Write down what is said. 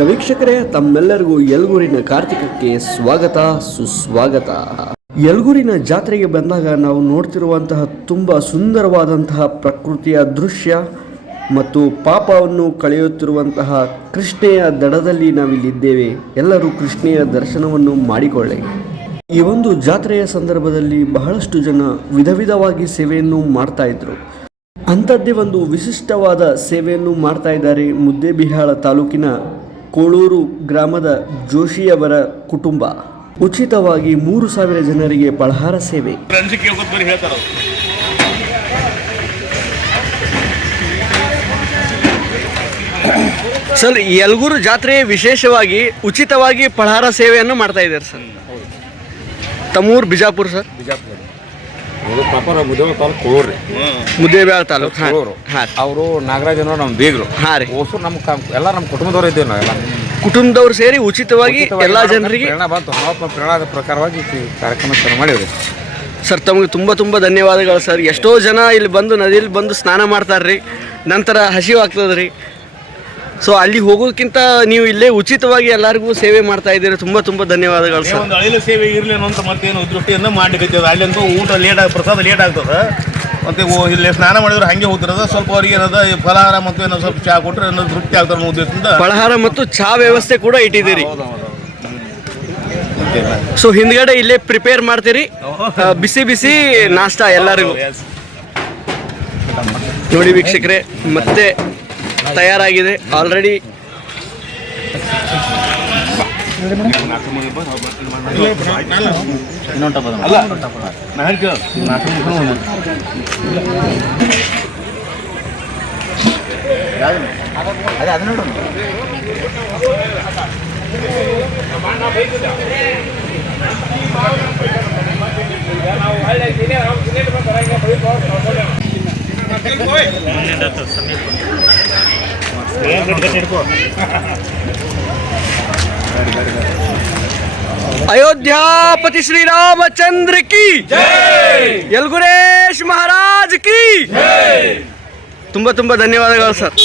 ವೀಕ್ಷಕರೇ, ತಮ್ಮೆಲ್ಲರಿಗೂ ಯಲಗೂರಿನ ಕಾರ್ತಿಕಕ್ಕೆ ಸ್ವಾಗತ, ಸುಸ್ವಾಗತ. ಯಲಗೂರಿನ ಜಾತ್ರೆಗೆ ಬಂದಾಗ ನಾವು ನೋಡ್ತಿರುವಂತಹ ತುಂಬ ಸುಂದರವಾದಂತಹ ಪ್ರಕೃತಿಯ ದೃಶ್ಯ ಮತ್ತು ಪಾಪವನ್ನು ಕಳೆಯುತ್ತಿರುವಂತಹ ಕೃಷ್ಣೆಯ ದಡದಲ್ಲಿ ನಾವಿಲ್ಲಿದ್ದೇವೆ. ಎಲ್ಲರೂ ಕೃಷ್ಣೆಯ ದರ್ಶನವನ್ನು ಮಾಡಿಕೊಳ್ಳಿ. ಈ ಒಂದು ಜಾತ್ರೆಯ ಸಂದರ್ಭದಲ್ಲಿ ಬಹಳಷ್ಟು ಜನ ವಿಧ ವಿಧವಾಗಿ ಸೇವೆಯನ್ನು ಮಾಡ್ತಾ ಇದ್ರು. ಅಂಥದ್ದೇ ಒಂದು ವಿಶಿಷ್ಟವಾದ ಸೇವೆಯನ್ನು ಮಾಡ್ತಾ ಇದ್ದಾರೆ ಮುದ್ದೇಬಿಹಾಳ ತಾಲೂಕಿನ ಕೋಳೂರು ಗ್ರಾಮದ ಜೋಶಿಯವರ ಕುಟುಂಬ. ಉಚಿತವಾಗಿ ಮೂರು ಸಾವಿರ ಜನರಿಗೆ ಪಳಹಾರ ಸೇವೆ. ಸರ್ ಯಲಗೂರು ಜಾತ್ರೆ ವಿಶೇಷವಾಗಿ ಉಚಿತವಾಗಿ ಪಳಹಾರ ಸೇವೆಯನ್ನು ಮಾಡ್ತಾ ಇದ್ದಾರೆ ಸರ್. ತಮ್ಮೂರು ಬಿಜಾಪುರ ಸರ್. ಬಿಜಾಪುರ. ಇದು ನಾವು ಮುದ್ದೇವ ತಾಲೂಕು ಕೋರ್ರಿ ಮುದ್ದೇಬಿಹಾಳ ತಾಲೂಕು? ಹಾಂ ಅವರು ನಾಗರಾಜ್ ಅನ್ನೋ ನಮ್ಮ ಬೀಗರು. ಹಾಂ ರೀ. ಓಸು ನಮ್ಮ ಕ- ಎಲ್ಲ ನಮ್ಮ ಕುಟುಂಬದವ್ರು ಇದ್ದೇವೆ ನಾವೆಲ್ಲ. ಕುಟುಂಬದವ್ರು ಸೇರಿ ಉಚಿತವಾಗಿ ಎಲ್ಲ ಜನರಿಗೆ ಪ್ರೇರಣಾ ಬಂತು. ಪ್ರೇರಣಾದ ಪ್ರಕಾರವಾಗಿ ಈ ಕಾರ್ಯಕ್ರಮ ಶುರು ಮಾಡಿವ್ರಿ. ಸರ್ ತಮಗೆ ತುಂಬ ತುಂಬ ಧನ್ಯವಾದಗಳು ಸರ್. ಎಷ್ಟೋ ಜನ ಇಲ್ಲಿ ಬಂದು ನದಿಯಲ್ಲಿ ಬಂದು ಸ್ನಾನ ಮಾಡ್ತಾರೆ ರೀ ನಂತರ ಹಸಿವು ಆಗ್ತದೆ ರೀ ಸೊ ಅಲ್ಲಿ ಹೋಗೋದಕ್ಕಿಂತ ನೀವು ಇಲ್ಲೇ ಉಚಿತವಾಗಿ ಎಲ್ಲರಿಗೂ ಸೇವೆ ಮಾಡ್ತಾ ಇದ್ದೀರಿ. ತುಂಬ ತುಂಬ ಧನ್ಯವಾದಗಳು ಸರ್ ಒಂದು ಅಳಿಲು ಸೇವೆ ಇರಲಿ ಅನ್ನೋ ಅಂತ ಮತ್ತೇನು ದೃಷ್ಟಿಯಿಂದ ಮಾಡಲಿಕ್ಕೆ ಅಲ್ಲಂತೂ ಊಟ ಲೇಟ್ ಆಗಿ ಪ್ರಸಾದ ಲೇಟ್ ಆಗ್ತದೆ. ಮತ್ತೆ ಇಲ್ಲಿ ಸ್ನಾನ ಮಾಡಿದ್ರೆ ಹಂಗೆ ಹೋಗ್ತಿರೋದು. ಸ್ವಲ್ಪ ಅವ್ರಿಗೆ ಏನದ ಫಲಹಾರ ಮತ್ತು ಏನೋ ಸ್ವಲ್ಪ ಚಹಾ ಕೊಟ್ಟರೆ ಏನೋ ತೃಪ್ತಿ ಆಗ್ತಾರೆ ಅನ್ನೋ ಉದ್ದೇಶದಿಂದ. ಫಲಹಾರ ಮತ್ತು ಚಹಾ ವ್ಯವಸ್ಥೆ ಕೂಡ ಇಟ್ಟಿದ್ದೀರಿ. ಸೊ ಹಿಂದ್ಗಡೆ ಇಲ್ಲೇ ಪ್ರಿಪೇರ್ ಮಾಡ್ತೀರಿ. ಬಿಸಿ ಬಿಸಿ ನಾಷ್ಟ ಎಲ್ಲರಿಗೂ. ನೋಡಿ ವೀಕ್ಷಕರೇ ಮತ್ತೆ ತಯಾರಾಗಿದೆ. ಆಲ್ರೆಡಿ ಅಲ್ಲ अयोध्यापति श्री रामचंद्र की ಯಲ್ಗುರೇಶ್ ಮಹಾರಾಜ್ ಕಿ ತುಂಬ ತುಂಬ ಧನ್ಯವಾದಗಳು ಸರ್